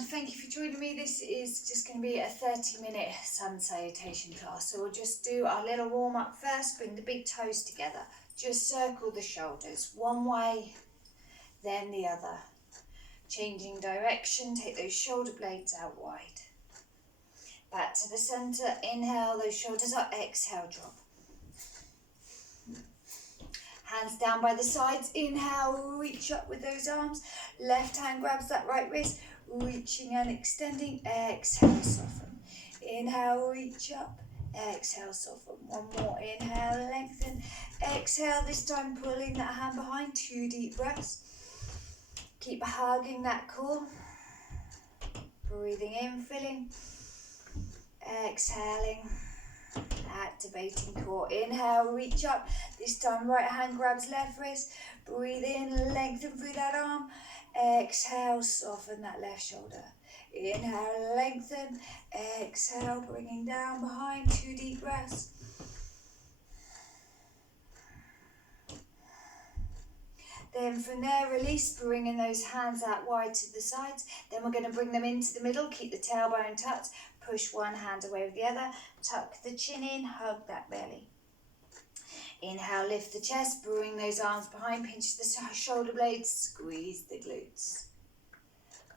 and thank you for joining me. This is just going to be a 30-minute sun salutation class. So we'll just do our little warm up first, bring the big toes together, just circle the shoulders one way, then the other. Changing direction, take those shoulder blades out wide. Back to the centre, inhale, those shoulders up, exhale, drop. Hands down by the sides, inhale, reach up with those arms. Left hand grabs that right wrist, reaching and extending, exhale, soften. Inhale, reach up, exhale, soften. One more, inhale, lengthen. Exhale, this time pulling that hand behind, 2 deep breaths. Keep hugging that core. Breathing in, filling. Exhaling. Activating core. Inhale, reach up. This time right hand grabs left wrist. Breathe in, lengthen through that arm. Exhale, soften that left shoulder. Inhale, lengthen. Exhale, bringing down behind, 2 deep breaths. Then from there, release, bringing those hands out wide to the sides. Then we're going to bring them into the middle, keep the tailbone tucked. Push one hand away with the other, tuck the chin in, hug that belly. Inhale, lift the chest, bring those arms behind, pinch the shoulder blades, squeeze the glutes.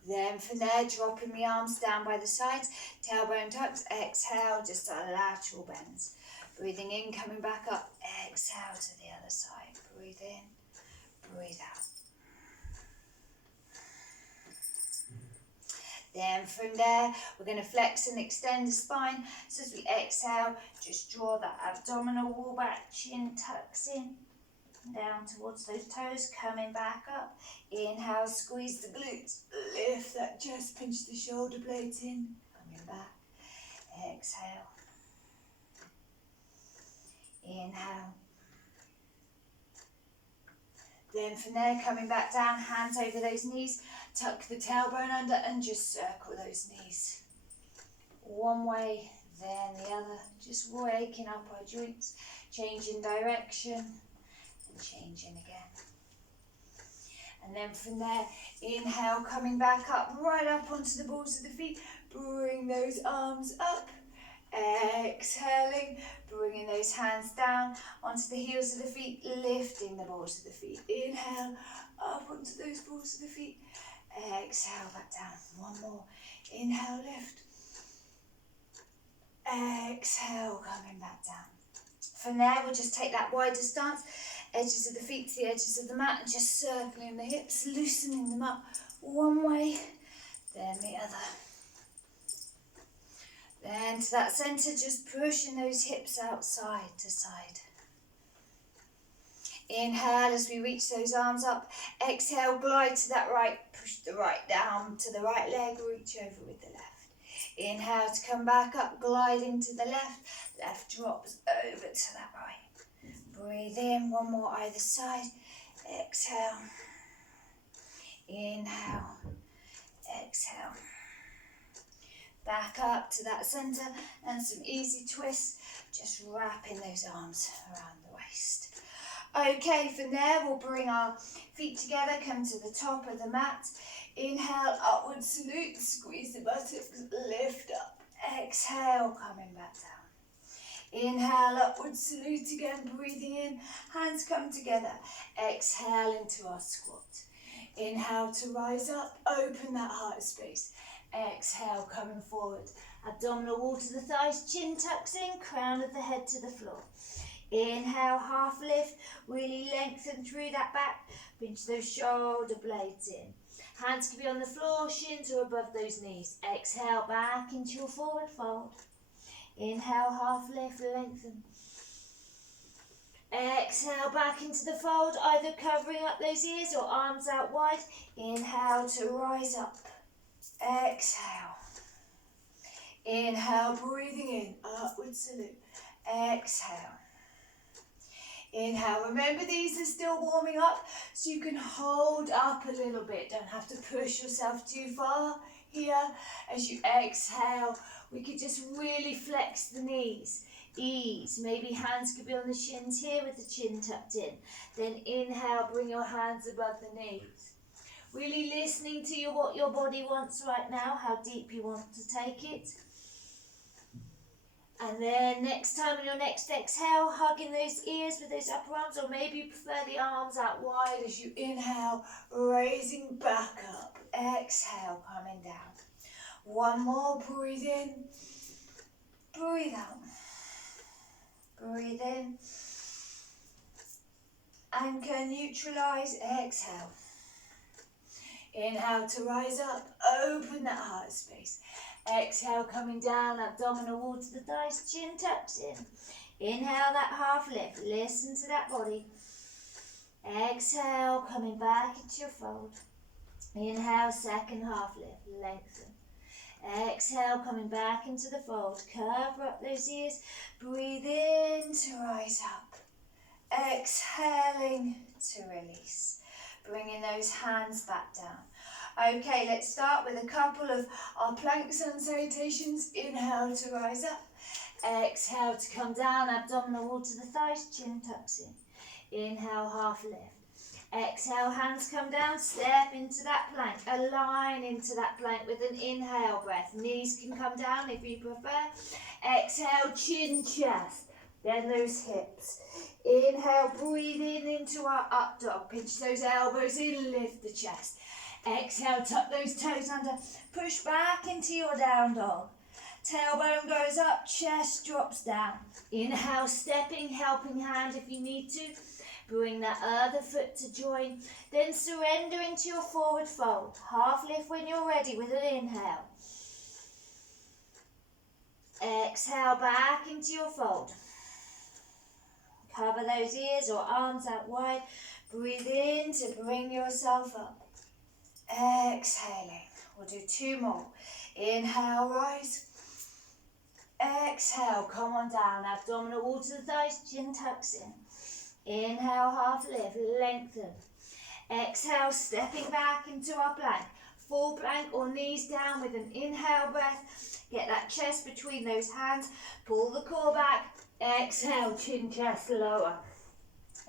Then from there, dropping the arms down by the sides, tailbone tucks, exhale, just a lateral bends. Breathing in, coming back up, exhale to the other side. Breathe in, breathe out. Then from there, we're going to flex and extend the spine. So as we exhale, just draw that abdominal wall back, chin tucks in, down towards those toes, coming back up. Inhale, squeeze the glutes, lift that chest, pinch the shoulder blades in, coming back. Exhale. Inhale. Then from there, coming back down, hands over those knees, tuck the tailbone under and just circle those knees. One way, then the other, just waking up our joints, changing direction and changing again. And then from there, inhale, coming back up, right up onto the balls of the feet, bring those arms up. Exhaling, bringing those hands down onto the heels of the feet, lifting the balls of the feet. Inhale, up onto those balls of the feet. Exhale, back down. One more. Inhale, lift. Exhale, coming back down. From there, we'll just take that wider stance, edges of the feet to the edges of the mat, and just circling the hips, loosening them up. One way, then the other. Then to that centre, just pushing those hips out side to side. Inhale as we reach those arms up. Exhale, glide to that right. Push the right down to the right leg, reach over with the left. Inhale to come back up, gliding to the left. Left drops over to that right. Breathe in, one more either side. Exhale. Inhale. Exhale. Back up to that centre and some easy twists, just wrapping those arms around the waist. Okay, from there we'll bring our feet together, come to the top of the mat. Inhale, upward salute, squeeze the buttocks, lift up. Exhale, coming back down. Inhale, upward salute again, breathing in, hands come together. Exhale into our squat. Inhale to rise up, open that heart space. Exhale, coming forward. Abdominal wall to the thighs, chin tucks in, crown of the head to the floor. Inhale, half lift, really lengthen through that back. Pinch those shoulder blades in. Hands can be on the floor, shins are above those knees. Exhale, back into your forward fold. Inhale, half lift, lengthen. Exhale, back into the fold, either covering up those ears or arms out wide. Inhale to rise up. Exhale. Inhale, breathing in, upward salute. Exhale. Inhale. Remember, these are still warming up, so you can hold up a little bit. Don't have to push yourself too far here. As you exhale, we could just really flex the knees. Ease. Maybe hands could be on the shins here with the chin tucked in. Then inhale, bring your hands above the knees. Really listening to what your body wants right now, how deep you want to take it. And then next time on your next exhale, hugging those ears with those upper arms, or maybe you prefer the arms out wide as you inhale, raising back up. Exhale, coming down. One more, breathe in, breathe out. Breathe in. Anchor, neutralize, exhale. Inhale to rise up, open that heart space. Exhale, coming down, abdominal wall to the thighs, chin tucks in. Inhale that half lift, listen to that body. Exhale, coming back into your fold. Inhale, second half lift, lengthen. Exhale, coming back into the fold. Cover up those ears, breathe in to rise up. Exhaling to release. Bringing those hands back down. Okay, let's start with a couple of our plank sun salutations. Inhale to rise up. Exhale to come down, abdominal wall to the thighs, chin tucks in. Inhale, half lift. Exhale, hands come down, step into that plank. Align into that plank with an inhale breath. Knees can come down if you prefer. Exhale, chin, chest. Then those hips. Inhale, breathe in into our up dog. Pinch those elbows in, lift the chest. Exhale, tuck those toes under. Push back into your down dog. Tailbone goes up, chest drops down. Inhale, stepping, helping hand if you need to. Bring that other foot to join. Then surrender into your forward fold. Half lift when you're ready with an inhale. Exhale, back into your fold. Cover those ears or arms out wide. Breathe in to bring yourself up. Exhaling. We'll do two more. Inhale, rise. Exhale, come on down. Abdominal wall to the thighs, chin tucks in. Inhale, half lift, lengthen. Exhale, stepping back into our plank. Full plank or knees down with an inhale breath. Get that chest between those hands. Pull the core back. Exhale, chin, chest lower.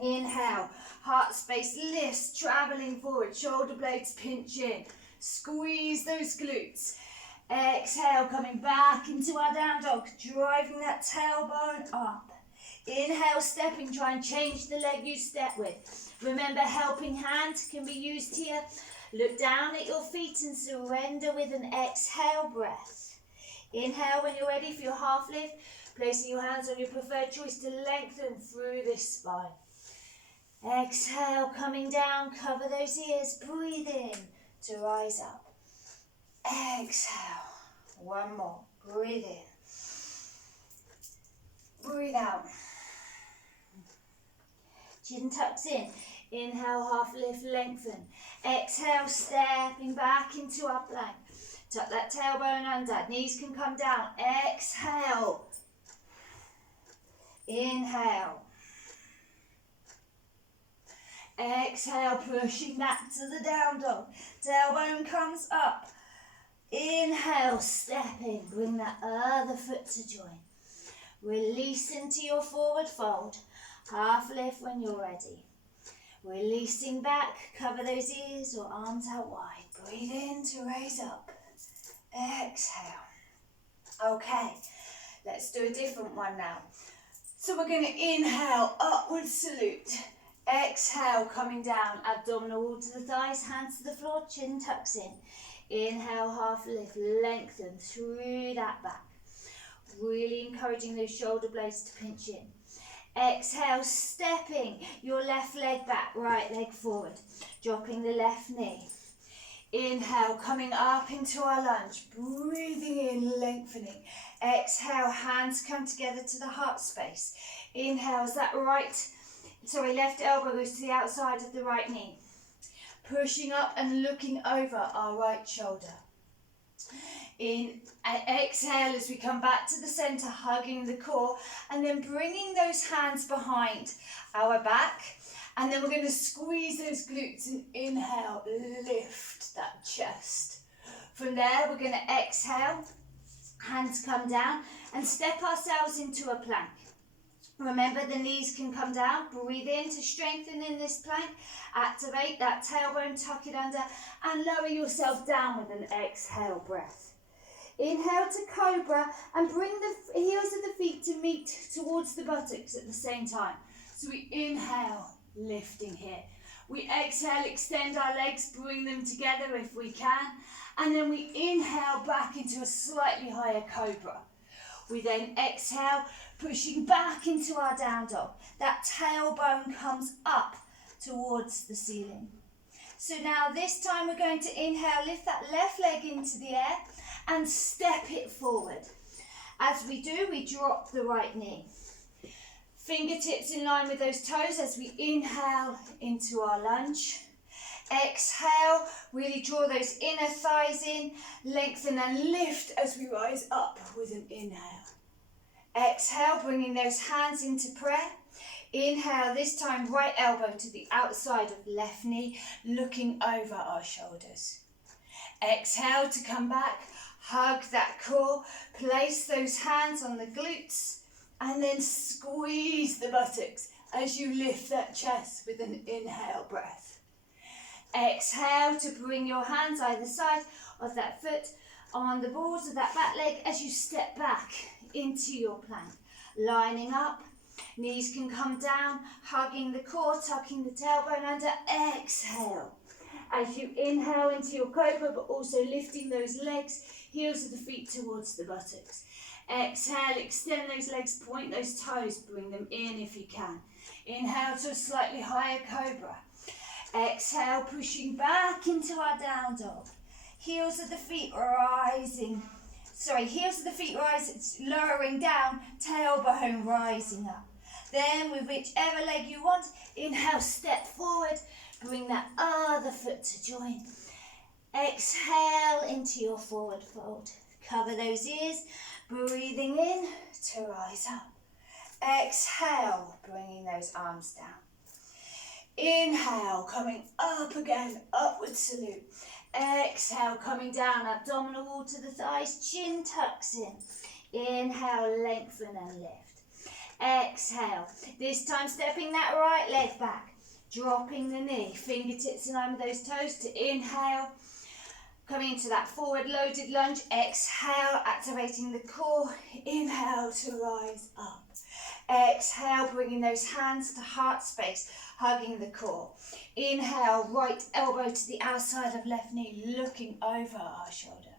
Inhale, heart space lifts, traveling forward. Shoulder blades pinch in. Squeeze those glutes. Exhale, coming back into our down dog. Driving that tailbone up. Inhale, stepping, try and change the leg you step with. Remember, helping hand can be used here. Look down at your feet and surrender with an exhale breath. Inhale when you're ready for your half lift, placing your hands on your preferred choice to lengthen through this spine. Exhale, coming down, cover those ears, breathe in to rise up. Exhale, one more, breathe in. Breathe out. Chin tucks in. Inhale, half lift, lengthen. Exhale, stepping back into our plank. Tuck that tailbone under. Knees can come down. Exhale. Inhale. Exhale, pushing back to the down dog. Tailbone comes up. Inhale, stepping. Bring that other foot to join. Release into your forward fold. Half lift when you're ready. Releasing back, cover those ears or arms out wide. Breathe in to raise up. Exhale. Okay, let's do a different one now. So we're going to inhale, upward salute. Exhale, coming down, abdominal wall to the thighs, hands to the floor, chin tucks in. Inhale, half lift, lengthen through that back. Really encouraging those shoulder blades to pinch in. Exhale, stepping your left leg back, right leg forward. Dropping the left knee. Inhale, coming up into our lunge. Breathing in, lengthening. Exhale, hands come together to the heart space. Inhale, as that left elbow goes to the outside of the right knee. Pushing up and looking over our right shoulder. Exhale as we come back to the center, hugging the core, and then bringing those hands behind our back. And then we're going to squeeze those glutes and inhale, lift that chest. From there, we're going to exhale, hands come down, and step ourselves into a plank. Remember, the knees can come down. Breathe in to strengthen in this plank. Activate that tailbone, tuck it under, and lower yourself down with an exhale breath. Inhale to cobra and bring the heels of the feet to meet towards the buttocks at the same time. So we inhale, lifting here. We exhale, extend our legs, bring them together if we can. And then we inhale back into a slightly higher cobra. We then exhale, pushing back into our down dog. That tailbone comes up towards the ceiling. So now this time we're going to inhale, lift that left leg into the air and step it forward. As we do, we drop the right knee. Fingertips in line with those toes as we inhale into our lunge. Exhale, really draw those inner thighs in, lengthen and lift as we rise up with an inhale. Exhale, bringing those hands into prayer. Inhale, this time right elbow to the outside of left knee, looking over our shoulders. Exhale to come back, hug that core, place those hands on the glutes, and then squeeze the buttocks as you lift that chest with an inhale breath. Exhale to bring your hands either side of that foot on the balls of that back leg as you step back into your plank. Lining up, knees can come down, hugging the core, tucking the tailbone under. Exhale as you inhale into your cobra, but also lifting those legs, heels of the feet towards the buttocks. Exhale, extend those legs, point those toes, bring them in if you can. Inhale to a slightly higher cobra. Exhale, pushing back into our down dog. Heels of the feet rising. Heels of the feet rising, lowering down, tailbone rising up. Then with whichever leg you want, inhale, step forward, bring that other foot to join. Exhale into your forward fold. Cover those ears, breathing in to rise up. Exhale, bringing those arms down. Inhale, coming up again, upward salute. Exhale, coming down, abdominal wall to the thighs, chin tucks in. Inhale, lengthen and lift. Exhale, this time stepping that right leg back, dropping the knee, fingertips in line with those toes to inhale. Coming into that forward loaded lunge, exhale, activating the core, inhale to rise up. Exhale, bringing those hands to heart space, hugging the core. Inhale, right elbow to the outside of left knee, looking over our shoulder.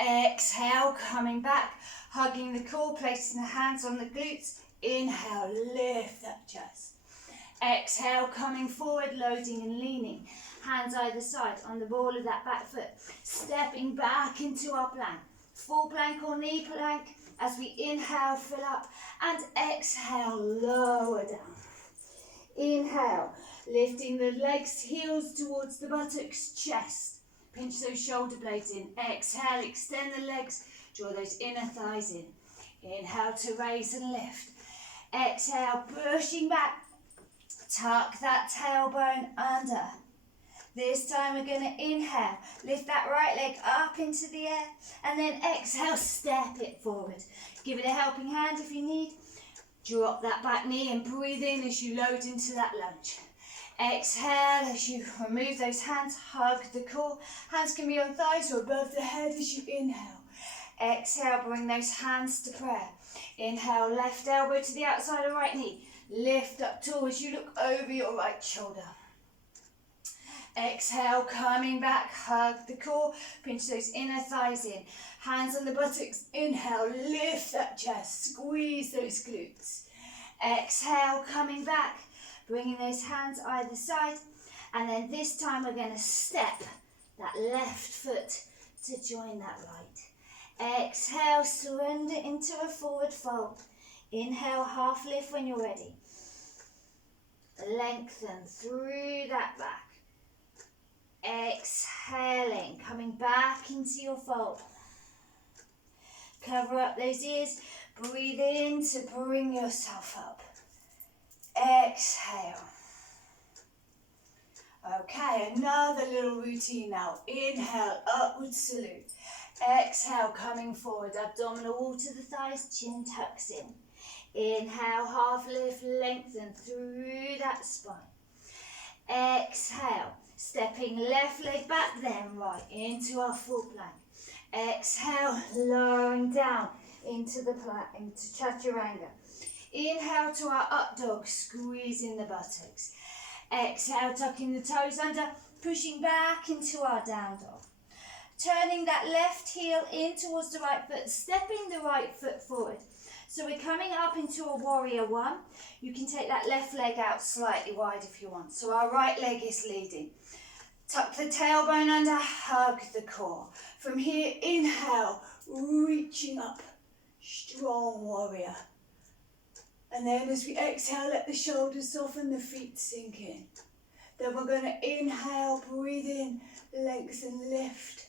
Exhale, coming back, hugging the core, placing the hands on the glutes. Inhale, lift that chest. Exhale, coming forward, loading and leaning. Hands either side on the ball of that back foot. Stepping back into our plank. Full plank or knee plank. As we inhale, fill up, and exhale, lower down. Inhale, lifting the legs, heels towards the buttocks, chest. Pinch those shoulder blades in. Exhale, extend the legs, draw those inner thighs in. Inhale to raise and lift. Exhale, pushing back. Tuck that tailbone under. This time we're going to inhale, lift that right leg up into the air, and then exhale, step it forward. Give it a helping hand if you need. Drop that back knee and breathe in as you load into that lunge. Exhale as you remove those hands, hug the core. Hands can be on thighs or above the head as you inhale. Exhale, bring those hands to prayer. Inhale, left elbow to the outside of right knee. Lift up tall as you look over your right shoulder. Exhale, coming back, hug the core, pinch those inner thighs in. Hands on the buttocks, inhale, lift that chest, squeeze those glutes. Exhale, coming back, bringing those hands either side. And then this time we're going to step that left foot to join that right. Exhale, surrender into a forward fold. Inhale, half lift when you're ready. Lengthen through that back. Exhaling, coming back into your fold. Cover up those ears. Breathe in to bring yourself up. Exhale. Okay, another little routine now. Inhale, upward salute. Exhale, coming forward. Abdominal wall to the thighs, chin tucks in. Inhale, half lift, lengthen through that spine. Exhale, stepping left leg back, then right into our full plank. Exhale, lowering down into the plank, into chaturanga. Inhale to our up dog, squeezing the buttocks. Exhale, tucking the toes under, pushing back into our down dog. Turning that left heel in towards the right foot, stepping the right foot forward. So we're coming up into a warrior one. You can take that left leg out slightly wide if you want. So our right leg is leading. Tuck the tailbone under, hug the core. From here, inhale, reaching up, strong warrior. And then as we exhale, let the shoulders soften, the feet sink in. Then we're going to inhale, breathe in, lengthen, lift.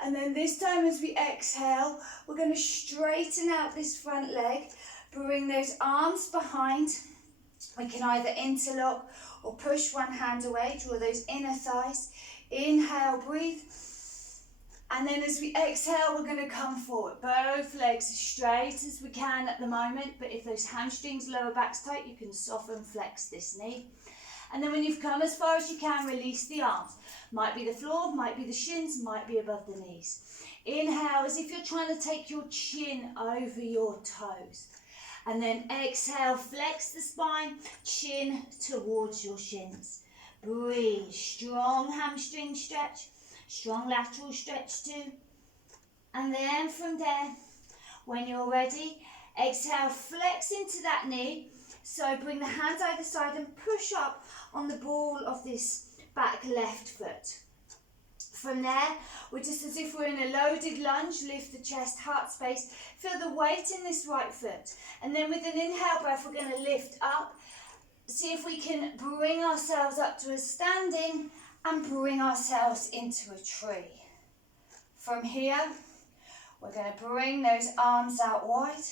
And then this time as we exhale, we're going to straighten out this front leg, bring those arms behind. We can either interlock or push one hand away, draw those inner thighs. Inhale, breathe. And then as we exhale, we're going to come forward. Both legs as straight as we can at the moment, but if those hamstrings, lower back's tight, you can soften, flex this knee. And then when you've come as far as you can, release the arms. Might be the floor, might be the shins, might be above the knees. Inhale as if you're trying to take your chin over your toes. And then exhale, flex the spine, chin towards your shins. Breathe, strong hamstring stretch, strong lateral stretch too. And then from there, when you're ready, exhale, flex into that knee. So bring the hands either side and push up on the ball of this back left foot. From there, we're just as if we're in a loaded lunge, lift the chest, heart space, feel the weight in this right foot. And then with an inhale breath, we're going to lift up. See if we can bring ourselves up to a standing and bring ourselves into a tree. From here, we're going to bring those arms out wide,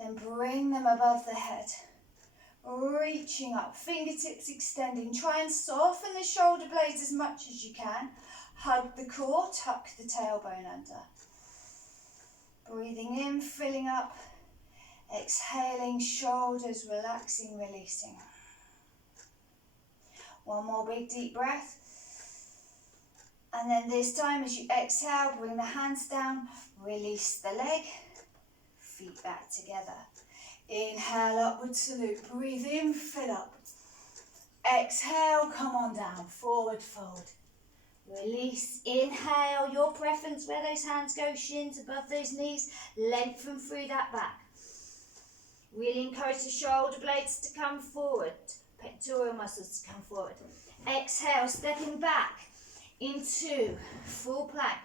then bring them above the head. Reaching up, fingertips extending. Try and soften the shoulder blades as much as you can. Hug the core, tuck the tailbone under. Breathing in, filling up. Exhaling, shoulders relaxing, releasing. One more big deep breath. And then this time as you exhale, bring the hands down, release the leg, feet back together. Inhale, upward salute. Breathe in, fill up. Exhale, come on down, forward fold. Release, inhale, your preference where those hands go, shins above those knees, lengthen through that back. Really encourage the shoulder blades to come forward, pectoral muscles to come forward. Exhale, stepping back into full plank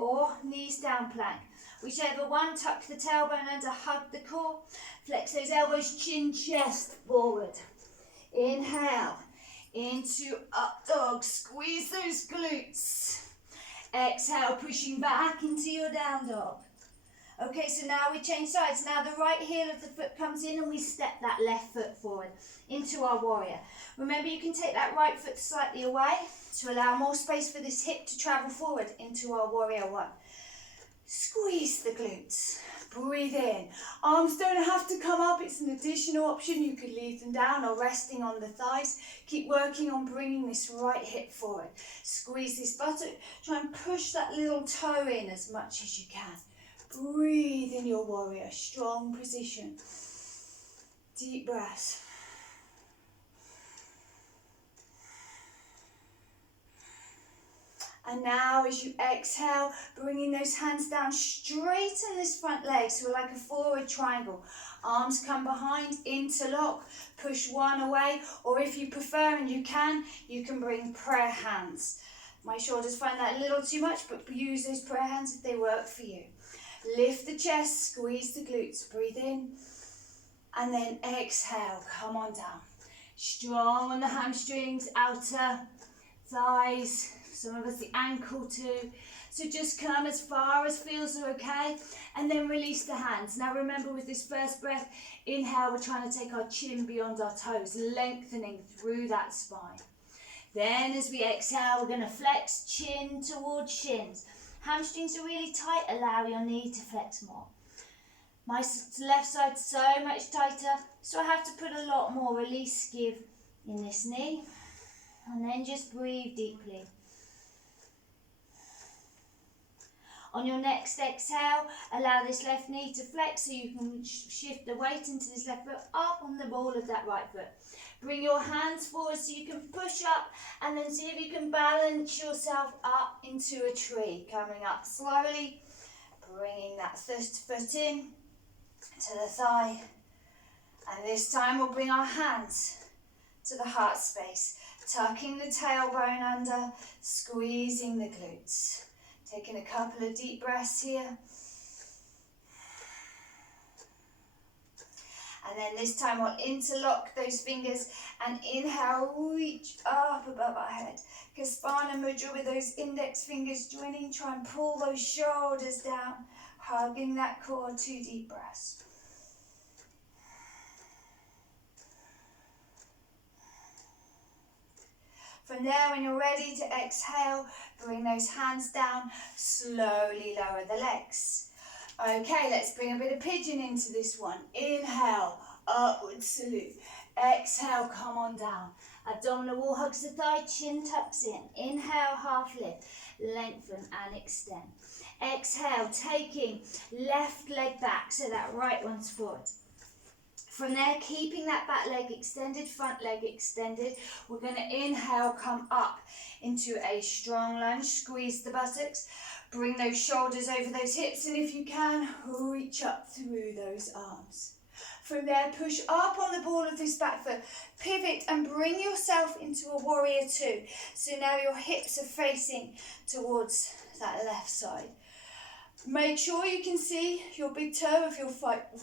or knees down plank. Whichever one, tuck the tailbone under, hug the core, flex those elbows, chin, chest forward. Inhale, into up dog, squeeze those glutes. Exhale, pushing back into your down dog. Okay, so now we change sides. Now the right heel of the foot comes in and we step that left foot forward into our warrior. Remember, you can take that right foot slightly away to allow more space for this hip to travel forward into our warrior one. Squeeze the glutes. Breathe in. Arms don't have to come up. It's an additional option. You could leave them down or resting on the thighs. Keep working on bringing this right hip forward. Squeeze this buttock. Try and push that little toe in as much as you can. Breathe in your warrior. Strong position. Deep breaths. And now as you exhale, bringing those hands down, straighten this front leg, so like a forward triangle. Arms come behind, interlock, push one away, or if you prefer and you can bring prayer hands. My shoulders find that a little too much, but use those prayer hands if they work for you. Lift the chest, squeeze the glutes, breathe in, and then exhale, come on down. Strong on the hamstrings, outer thighs, some of us the ankle too. So just come as far as feels okay, and then release the hands. Now remember, with this first breath, inhale, we're trying to take our chin beyond our toes, lengthening through that spine. Then as we exhale, we're going to flex chin towards shins. Hamstrings are really tight, allow your knee to flex more. My left side's so much tighter, so I have to put a lot more release give in this knee. And then just breathe deeply. On your next exhale, allow this left knee to flex so you can shift the weight into this left foot up on the ball of that right foot. Bring your hands forward so you can push up and then see if you can balance yourself up into a tree. Coming up slowly, bringing that first foot in to the thigh. And this time we'll bring our hands to the heart space, tucking the tailbone under, squeezing the glutes. Taking a couple of deep breaths here. And then this time we'll interlock those fingers and inhale, reach up above our head. Kaspana Mudra with those index fingers joining, try and pull those shoulders down, hugging that core, 2 deep breaths. From there, when you're ready to exhale, bring those hands down, slowly lower the legs. Okay, let's bring a bit of pigeon into this one. Inhale, upward salute. Exhale, come on down. Abdominal wall hugs the thigh, chin tucks in. Inhale, half lift, lengthen and extend. Exhale, taking left leg back so that right one's forward. From there, keeping that back leg extended, front leg extended, we're going to inhale, come up into a strong lunge, squeeze the buttocks, bring those shoulders over those hips, and if you can, reach up through those arms. From there, push up on the ball of this back foot, pivot and bring yourself into a warrior 2. So now your hips are facing towards that left side. Make sure you can see your big toe of your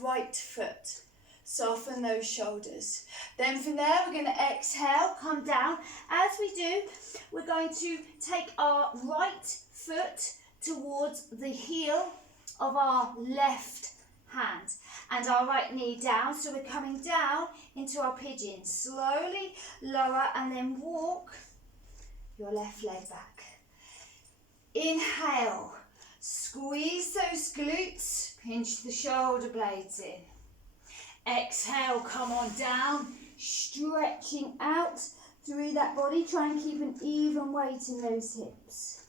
right foot. Soften those shoulders. Then from there, we're going to exhale, come down. As we do, we're going to take our right foot towards the heel of our left hand and our right knee down. So we're coming down into our pigeon. Slowly lower and then walk your left leg back. Inhale, squeeze those glutes, pinch the shoulder blades in. Exhale, come on down, stretching out through that body. Try and keep an even weight in those hips.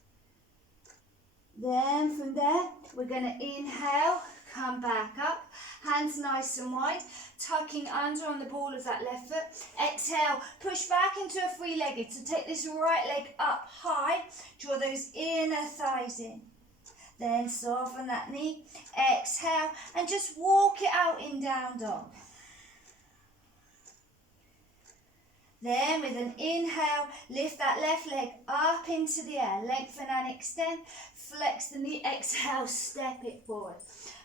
Then from there, we're going to inhale, come back up, hands nice and wide, tucking under on the ball of that left foot. Exhale, push back into a three-legged. So take this right leg up high, draw those inner thighs in. Then soften that knee, exhale, and just walk it out in down dog. Then with an inhale, lift that left leg up into the air, lengthen and extend, flex the knee, exhale, step it forward.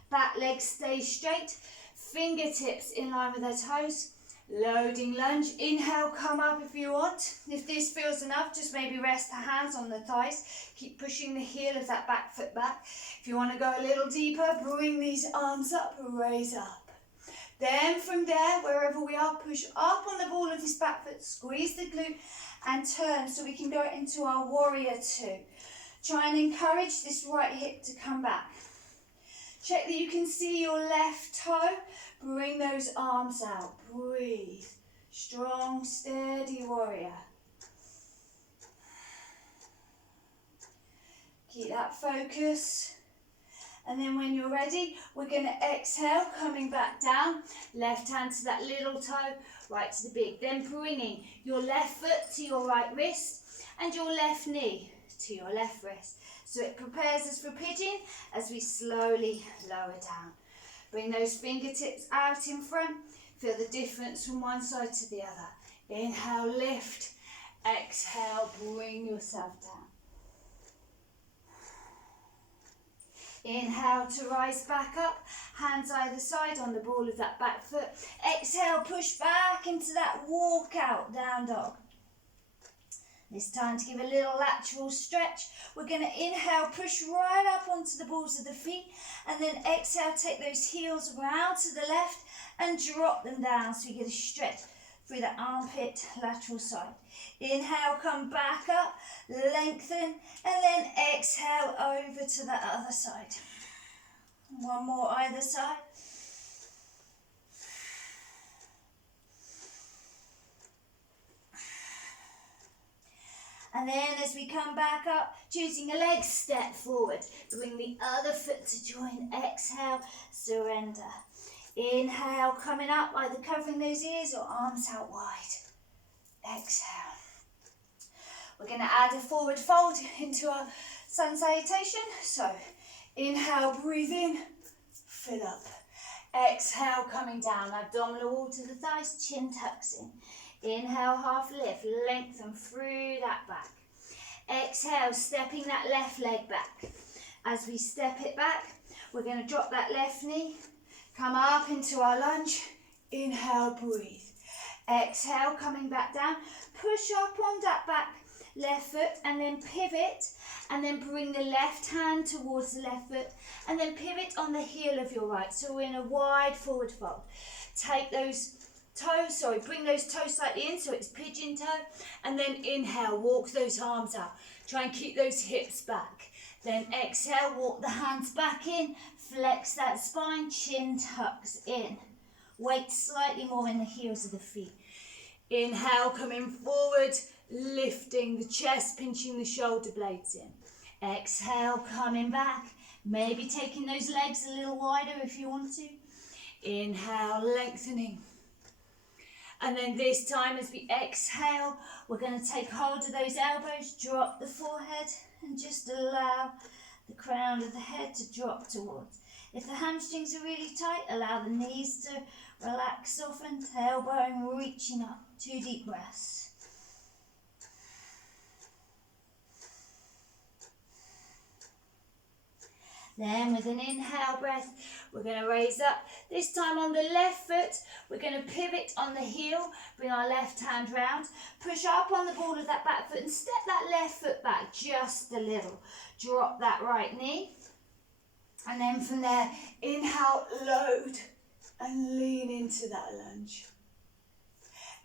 Back leg stays straight, fingertips in line with their toes. Loading lunge, inhale, come up if you want. If this feels enough, just maybe rest the hands on the thighs. Keep pushing the heel of that back foot back. If you want to go a little deeper, bring these arms up, raise up. Then from there, wherever we are, push up on the ball of this back foot, squeeze the glute and turn so we can go into our warrior 2. Try and encourage this right hip to come back. Check that you can see your left toe. Bring those arms out. Breathe. Strong, steady warrior. Keep that focus. And then when you're ready, we're going to exhale, coming back down. Left hand to that little toe, right to the big. Then bringing your left foot to your right wrist and your left knee to your left wrist. So it prepares us for pigeon as we slowly lower down. Bring those fingertips out in front. Feel the difference from one side to the other. Inhale, lift. Exhale, bring yourself down. Inhale to rise back up. Hands either side on the ball of that back foot. Exhale, push back into that walk out, down dog. This time to give a little lateral stretch. We're going to inhale, push right up onto the balls of the feet, and then exhale, take those heels round to the left and drop them down so you get a stretch through the armpit, lateral side. Inhale, come back up, lengthen, and then exhale over to the other side. One more either side. then as we come back up, choosing a leg, step forward. Bring the other foot to join. Exhale, surrender. Inhale, coming up, either covering those ears or arms out wide. Exhale. We're going to add a forward fold into our Sun Salutation. So inhale, breathe in, fill up. Exhale, coming down, abdominal wall to the thighs, chin tucks in. Inhale, half lift, lengthen through that back. Exhale, stepping that left leg back. As we step it back, we're going to drop that left knee, come up into our lunge. Inhale, breathe. Exhale, coming back down, push up on that back left foot and then pivot, and then bring the left hand towards the left foot and then pivot on the heel of your right. So we're in a wide forward fold. Take those toes, bring those toes slightly in so it's pigeon toe, and then inhale, walk those arms out. Try and keep those hips back. Then exhale, walk the hands back in, flex that spine, chin tucks in. Weight slightly more in the heels of the feet. Inhale, coming forward, lifting the chest, pinching the shoulder blades in. Exhale, coming back, maybe taking those legs a little wider if you want to. Inhale, lengthening. And then this time as we exhale, we're going to take hold of those elbows, drop the forehead and just allow the crown of the head to drop towards. If the hamstrings are really tight, allow the knees to relax, soften, tailbone reaching up. 2 deep breaths. Then with an inhale breath, we're going to raise up. This time on the left foot, we're going to pivot on the heel, bring our left hand round, push up on the ball of that back foot and step that left foot back just a little. Drop that right knee. And then from there, inhale, load and lean into that lunge.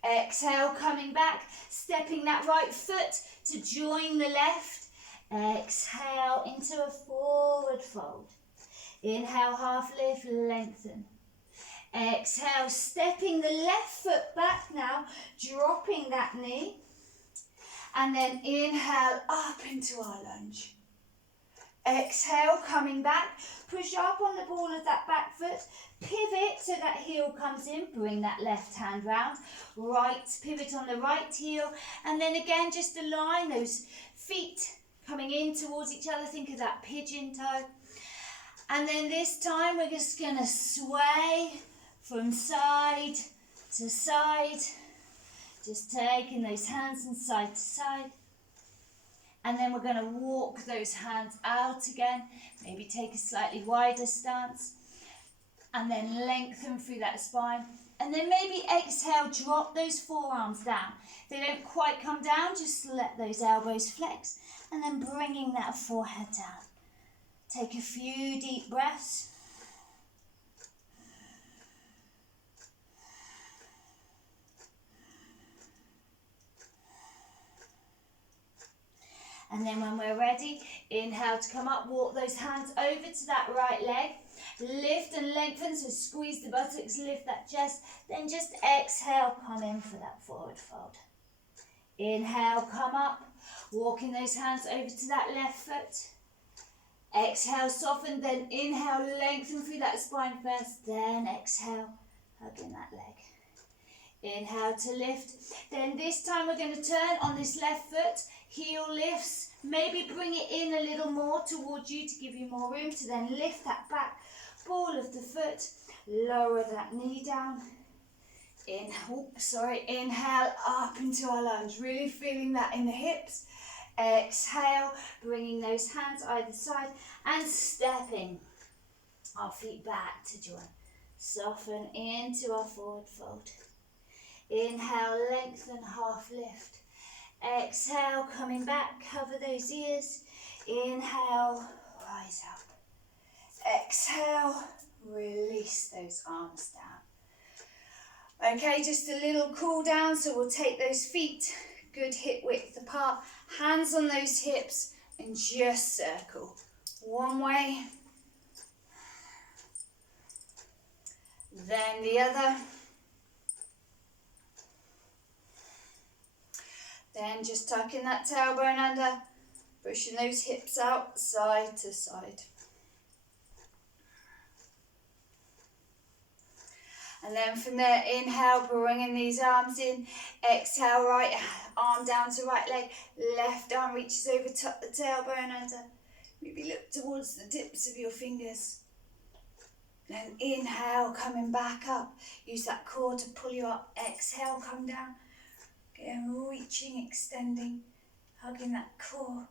Exhale, coming back, stepping that right foot to join the left. Exhale into a forward fold. Inhale, half lift, lengthen. Exhale, stepping the left foot back now, dropping that knee. And then inhale, up into our lunge. Exhale, coming back, push up on the ball of that back foot, pivot so that heel comes in, bring that left hand round, right, pivot on the right heel, and then again just align those feet coming in towards each other, think of that pigeon toe. And then this time we're just going to sway from side to side, just taking those hands from side to side. And then we're going to walk those hands out again, maybe take a slightly wider stance, and then lengthen through that spine. And then maybe exhale, drop those forearms down. If they don't quite come down, just let those elbows flex, and then bringing that forehead down. Take a few deep breaths. And then when we're ready, inhale to come up, walk those hands over to that right leg. Lift and lengthen, so squeeze the buttocks, lift that chest. Then just exhale, come in for that forward fold. Inhale, come up, walking those hands over to that left foot. Exhale, soften, then inhale, lengthen through that spine first. Then exhale, hugging that leg. Inhale to lift. Then this time we're going to turn on this left foot. Heel lifts. Maybe bring it in a little more towards you to give you more room to then lift that back ball of the foot. Lower that knee down. Inhale up into our lunge. Really feeling that in the hips. Exhale, bringing those hands either side and stepping our feet back to join. Soften into our forward fold. Inhale, lengthen, half lift. Exhale, coming back, cover those ears. Inhale, rise up. Exhale, release those arms down. Okay, just a little cool down, so we'll take those feet, good hip width apart, hands on those hips, and just circle. One way, then the other. Then just tucking that tailbone under, pushing those hips out side to side. And then from there, inhale, bringing these arms in. Exhale, right arm down to right leg. Left arm reaches over, tuck the tailbone under. Maybe look towards the tips of your fingers. Then inhale, coming back up. Use that core to pull you up. Exhale, come down. Again, reaching, extending, hugging that core.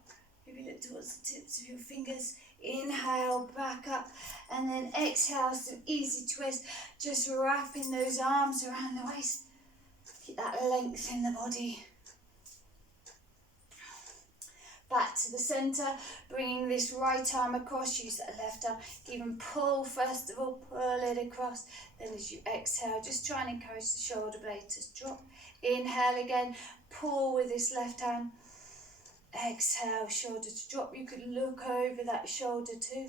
Maybe look towards the tips of your fingers. Inhale, back up, and then exhale, some easy twist. Just wrapping those arms around the waist. Keep that length in the body. Back to the centre, bringing this right arm across. Use that left arm. Even pull, first of all, pull it across. Then as you exhale, just try and encourage the shoulder blade to drop. Inhale again, pull with this left hand. Exhale, shoulder to drop. You could look over that shoulder too.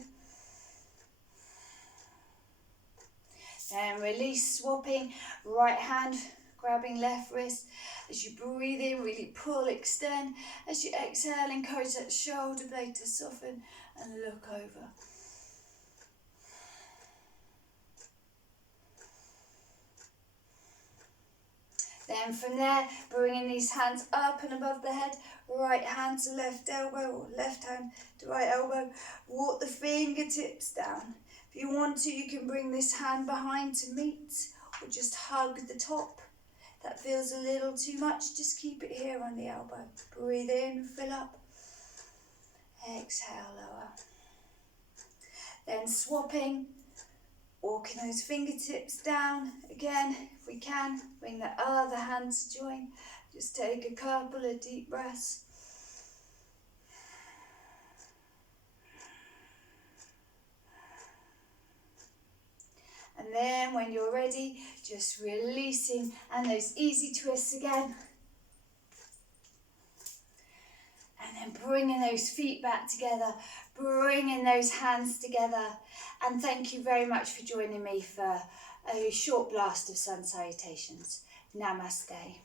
Then release, swapping, right hand, grabbing left wrist. As you breathe in, really pull, extend. As you exhale, encourage that shoulder blade to soften and look over. Then from there, bringing these hands up and above the head, right hand to left elbow, or left hand to right elbow. Walk the fingertips down. If you want to, you can bring this hand behind to meet, or just hug the top. That feels a little too much, just keep it here on the elbow. Breathe in, fill up. Exhale, lower. Then swapping. Walking those fingertips down. Again, if we can, bring the other hand to join. Just take a couple of deep breaths. And then when you're ready, just releasing and those easy twists again. And then bringing those feet back together, bringing those hands together. And thank you very much for joining me for a short blast of Sun Salutations. Namaste.